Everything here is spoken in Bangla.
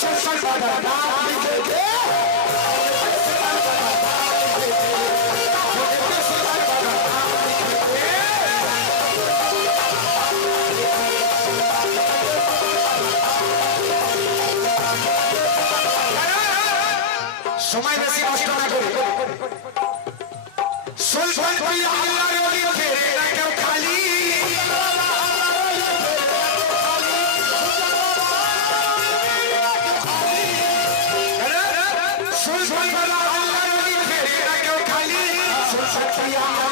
সুলতান বাবার নাম লিখে দে সময় বেশি নষ্ট না করে সুলতান প্রিয় আল্লাহর ওলি ফেরে না কেউ খালি সুলতান প্রিয় আল্লাহর ওলি ফেরে না কেউ খালি সুলতান প্রিয়